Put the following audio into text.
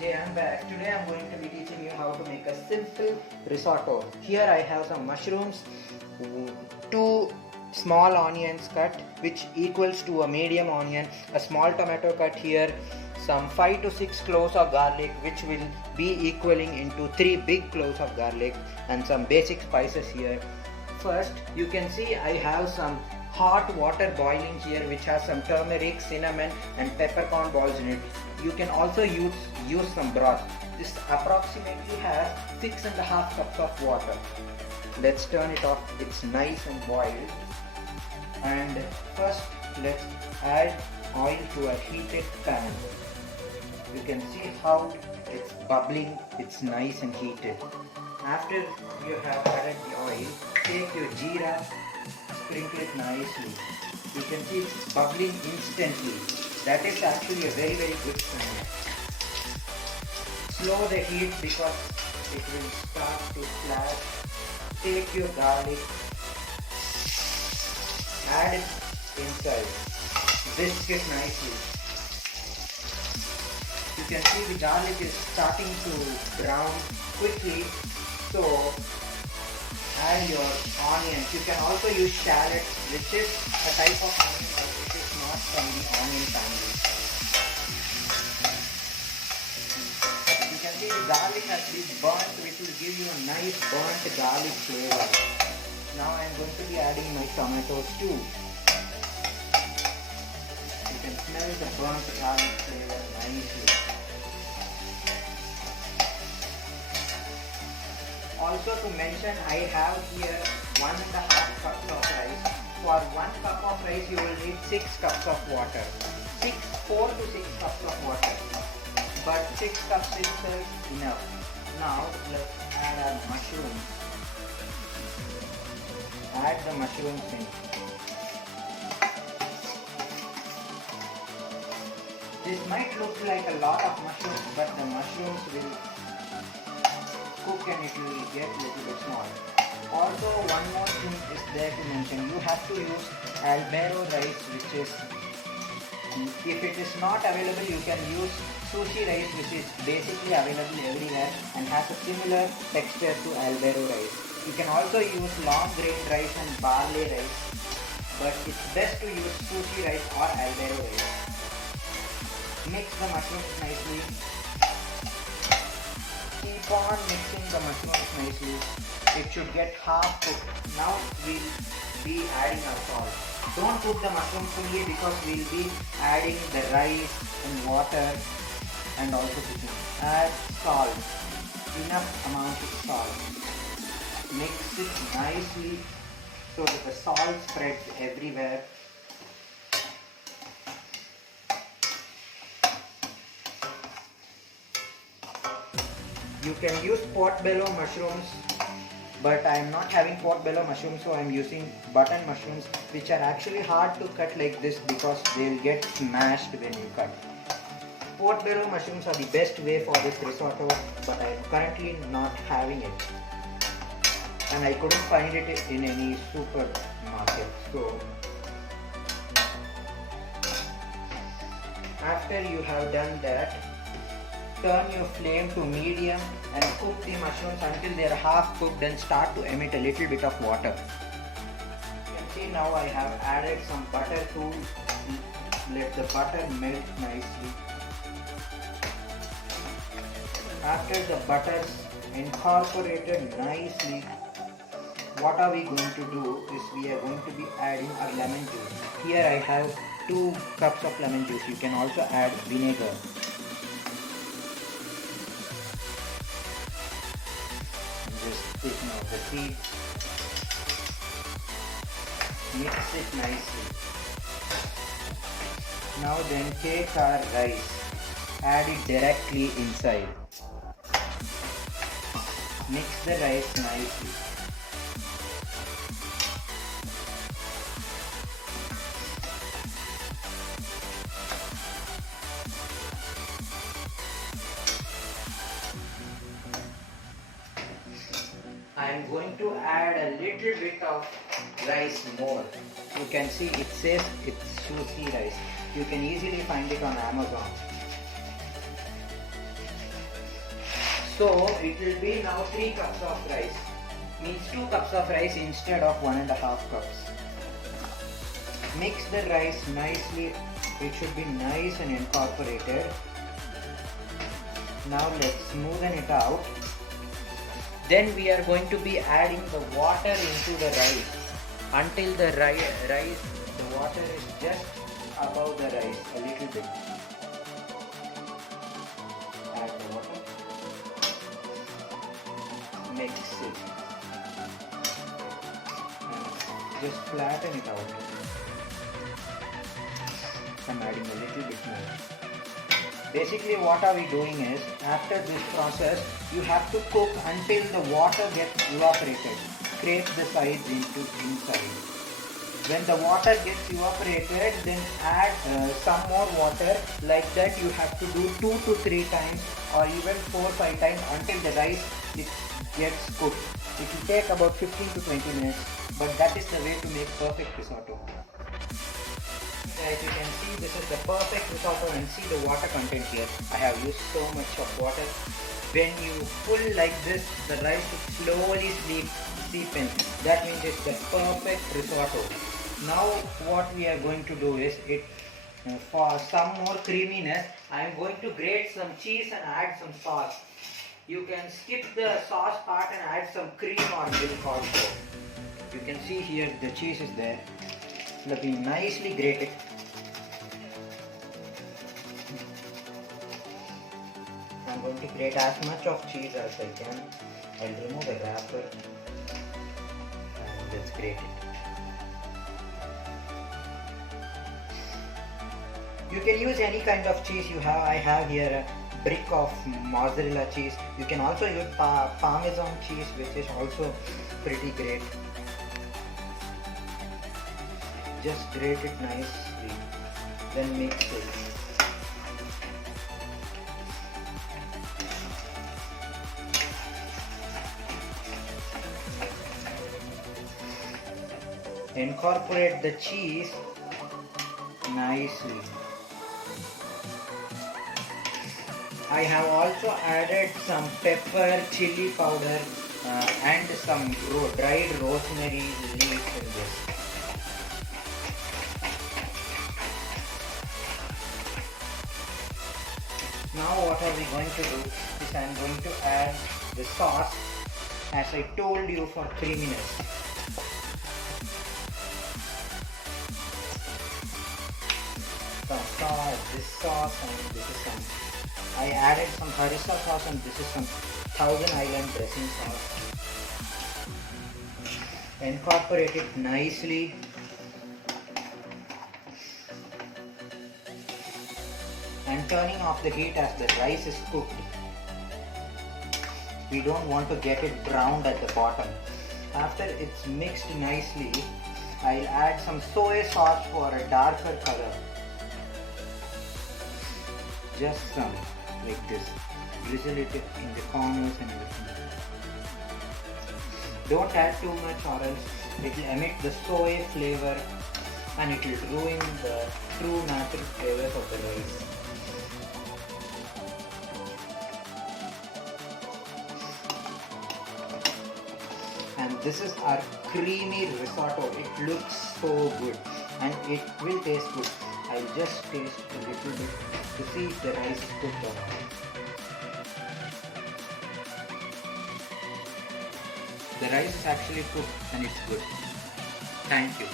Sanjay, I'm back. Today I'm going to be teaching you how to make a simple risotto. Here I have some mushrooms, 2 small onions cut which equals to a medium onion, a small tomato cut here, some 5 to 6 cloves of garlic which will be equaling into 3 big cloves of garlic, and some basic spices here. First, you can see I have some hot water boiling here which has some turmeric, cinnamon and peppercorn balls in it. You can also use some broth. This approximately has 6.5 cups of water. Let's turn it off. It's nice and boiled. And first let's add oil to a heated pan. You can see how it's bubbling. It's nice and heated. After you have added the oil, take your jeera, sprinkle it nicely. You can see it's bubbling instantly. That is actually a very good sign. Slow the heat because it will start to splash. Take your garlic, add it inside. Whisk it nicely. You can see the garlic is starting to brown quickly. So add your onions. You can also use shallots, which is a type of onion but it is not from the onion family. You can see the garlic has been burnt, which will give you a nice burnt garlic flavor. Now I am going to be adding my tomatoes too. You can smell the burnt garlic flavor nicely. Also to mention, I have here 1.5 cups of rice. For 1 cup of rice you will need 6 cups of water. 4 to 6 cups of water. But 6 cups is enough. Now let's add our mushrooms. Add the mushrooms in. This might look like a lot of mushrooms, but the mushrooms will cook and it will get a little bit small. Also, one more thing is there to mention. You have to use albero rice, which is, if it is not available, you can use sushi rice, which is basically available everywhere and has a similar texture to albero rice. You can also use long grain rice and barley rice, but it's best to use sushi rice or albero rice. Mix the mushrooms nicely. Keep on mixing the mushrooms nicely. It should get half cooked. Now we'll be adding our salt. Don't cook the mushrooms fully because we'll be adding the rice and water and also cooking. Add salt. Enough amount of salt. Mix it nicely so that the salt spreads everywhere. You can use portobello mushrooms, but I am not having portobello mushrooms, so I am using button mushrooms, which are actually hard to cut like this because they will get smashed when you cut. Portobello mushrooms are the best way for this risotto, but I am currently not having it. And I couldn't find it in any supermarket. So after you have done that, turn your flame to medium and cook the mushrooms until they are half cooked and start to emit a little bit of water. You can see now I have added some butter to let the butter melt nicely. After the butter is incorporated nicely, what are we going to do is we are going to be adding our lemon juice. Here I have 2 cups of lemon juice. You can also add vinegar. Just taking out the seeds. Mix it nicely. Now then take our rice. Add it directly inside. Mix the rice nicely. I am going to add a little bit of rice more. You can see it says it's sushi rice. You can easily find it on Amazon. So it will be now 3 cups of rice. Means 2 cups of rice instead of 1.5 cups. Mix the rice nicely. It should be nice and incorporated. Now let's smoothen it out. Then we are going to be adding the water into the rice until the the water is just above the rice a little bit. Add the water. Mix it. And just flatten it out. I'm adding a little bit more. Basically what are we doing is, after this process, you have to cook until the water gets evaporated. Scrape the sides into inside. When the water gets evaporated, then add some more water. Like that you have to do 2 to 3 times or even 4 or 5 times until the rice gets cooked. It will take about 15 to 20 minutes, but that is the way to make perfect risotto. As you can see, this is the perfect risotto, and see the water content here. I have used so much of water. When you pull like this, the rice will slowly seep in. That means it's the perfect risotto. Now what we are going to do is, for some more creaminess, I am going to grate some cheese and add some sauce. You can skip the sauce part and add some cream or milk also. You can see here the cheese is there. Let me nicely grate it. I'm going to grate as much of cheese as I can. I'll remove the wrapper and let's grate it. You can use any kind of cheese you have. I have here a brick of mozzarella cheese. You can also use parmesan cheese, which is also pretty great. Just grate it nicely, then mix it. Incorporate the cheese nicely. I have also added some pepper, chili powder and some dried rosemary leaves in this. Now what are we going to do is, I am going to add the sauce as I told you for creaminess. Some sauce, this sauce, and this is some. I added some harissa sauce, and this is some Thousand Island dressing sauce. Incorporate it nicely. And turning off the heat as the rice is cooked. We don't want to get it browned at the bottom. After it's mixed nicely, I'll add some soy sauce for a darker color. Just some, like this. Drizzle it in the corners and everything. Don't add too much or else it will emit the soy flavor and it will ruin the true natural flavors of the rice. And this is our creamy risotto. It looks so good and it will taste good. I'll just taste a little bit to see if the rice is cooked or not. The rice is actually cooked and it's good. Thank you.